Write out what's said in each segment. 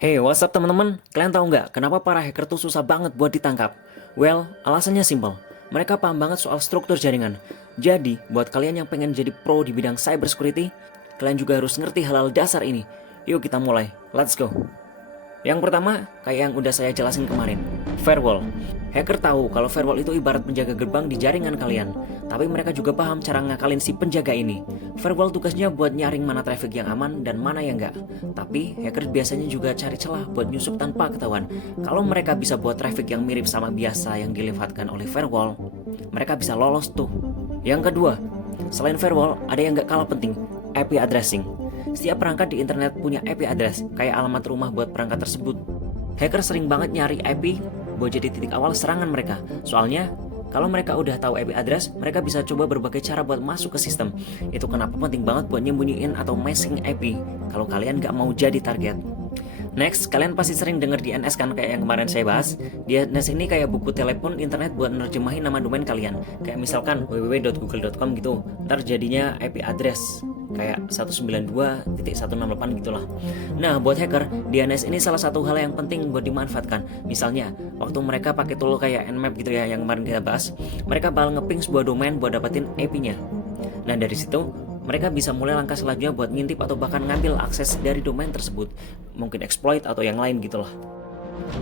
Hey, what's up teman-teman? Kalian tahu nggak kenapa para hacker tuh susah banget buat ditangkap? Well, alasannya simpel. Mereka paham banget soal struktur jaringan. Jadi, buat kalian yang pengen jadi pro di bidang cyber security, kalian juga harus ngerti hal-hal dasar ini. Yuk kita mulai. Let's go. Yang pertama, kayak yang udah saya jelasin kemarin, firewall. Hacker tahu kalau firewall itu ibarat penjaga gerbang di jaringan kalian, tapi mereka juga paham cara ngakalin si penjaga ini. Firewall tugasnya buat nyaring mana traffic yang aman dan mana yang enggak. Tapi hacker biasanya juga cari celah buat nyusup tanpa ketahuan. Kalau mereka bisa buat traffic yang mirip sama biasa yang dilewatkan oleh firewall, mereka bisa lolos tuh. Yang kedua, selain firewall, ada yang enggak kalah penting, IP addressing. Setiap perangkat di internet punya IP address, kayak alamat rumah buat perangkat tersebut. Hacker sering banget nyari IP buat jadi titik awal serangan mereka. Soalnya, kalau mereka udah tahu IP address, mereka bisa coba berbagai cara buat masuk ke sistem. Itu kenapa penting banget buat nyembunyiin atau masking IP kalau kalian gak mau jadi target. Next, kalian pasti sering denger DNS kan, kayak yang kemarin saya bahas. DNS ini kayak buku telepon internet buat nerjemahin nama domain kalian. Kayak misalkan www.google.com gitu, ntar jadinya IP address kayak 192.168 gitulah. Nah, buat hacker, DNS ini salah satu hal yang penting buat dimanfaatkan. Misalnya, waktu mereka pakai tool kayak Nmap gitu ya, yang kemarin kita bahas, mereka bakal ngeping sebuah domain buat dapetin IP-nya. Nah, dari situ mereka bisa mulai langkah selanjutnya buat ngintip atau bahkan ngambil akses dari domain tersebut. Mungkin exploit atau yang lain gitulah.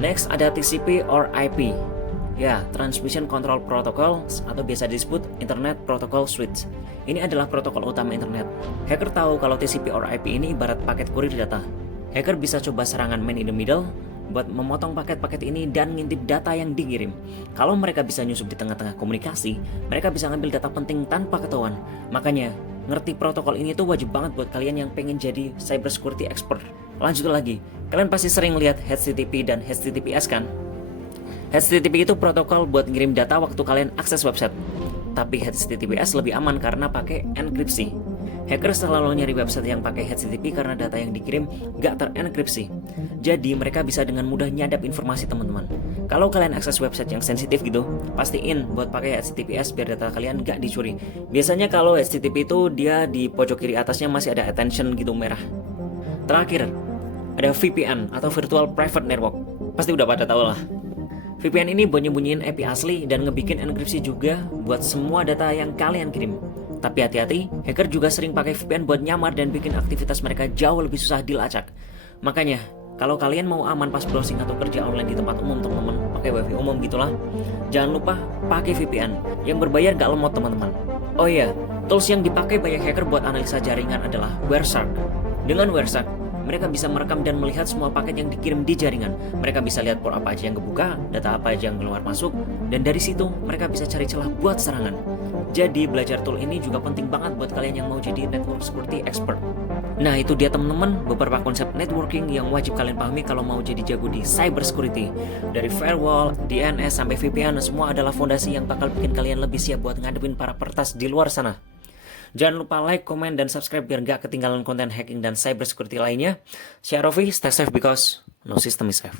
Next ada TCP or IP. Ya, Transmission Control Protocol atau biasa disebut Internet Protocol Switch. Ini adalah protokol utama internet. Hacker tahu kalau TCP or IP ini ibarat paket kurir data. Hacker bisa coba serangan man in the middle buat memotong paket-paket ini dan ngintip data yang dikirim. Kalau mereka bisa nyusup di tengah-tengah komunikasi, mereka bisa ngambil data penting tanpa ketahuan. Makanya, ngerti protokol ini tuh wajib banget buat kalian yang pengen jadi cyber security expert. Lanjut lagi, kalian pasti sering lihat HTTP dan HTTPS kan? HTTP itu protokol buat ngirim data waktu kalian akses website. Tapi HTTPS lebih aman karena pakai enkripsi. Hacker selalu nyari website yang pakai HTTP karena data yang dikirim gak terenkripsi. Jadi mereka bisa dengan mudah nyadap informasi teman-teman. Kalau kalian akses website yang sensitif gitu, pastiin buat pakai HTTPS biar data kalian gak dicuri. Biasanya kalau HTTP itu dia di pojok kiri atasnya masih ada attention gitu merah. Terakhir, ada VPN atau Virtual Private Network. Pasti udah pada tahu lah. VPN ini buat nyembunyiin IP asli dan ngebikin enkripsi juga buat semua data yang kalian kirim. Tapi hati-hati, hacker juga sering pakai VPN buat nyamar dan bikin aktivitas mereka jauh lebih susah dilacak. Makanya, kalau kalian mau aman pas browsing atau kerja online di tempat umum teman-teman, pakai wifi umum gitulah, jangan lupa pakai VPN. Yang berbayar gak lemot teman-teman. Oh iya, tools yang dipakai banyak hacker buat analisa jaringan adalah Wireshark. Dengan Wireshark, mereka bisa merekam dan melihat semua paket yang dikirim di jaringan. Mereka bisa lihat port apa aja yang kebuka, data apa aja yang keluar masuk, dan dari situ mereka bisa cari celah buat serangan. Jadi belajar tool ini juga penting banget buat kalian yang mau jadi network security expert. Nah itu dia teman-teman beberapa konsep networking yang wajib kalian pahami kalau mau jadi jago di cyber security. Dari firewall, DNS sampai VPN, semua adalah fondasi yang bakal bikin kalian lebih siap buat ngadepin para peretas di luar sana. Jangan lupa like, komen, dan subscribe biar gak ketinggalan konten hacking dan cyber security lainnya. Saya Rofi, stay safe because no system is safe.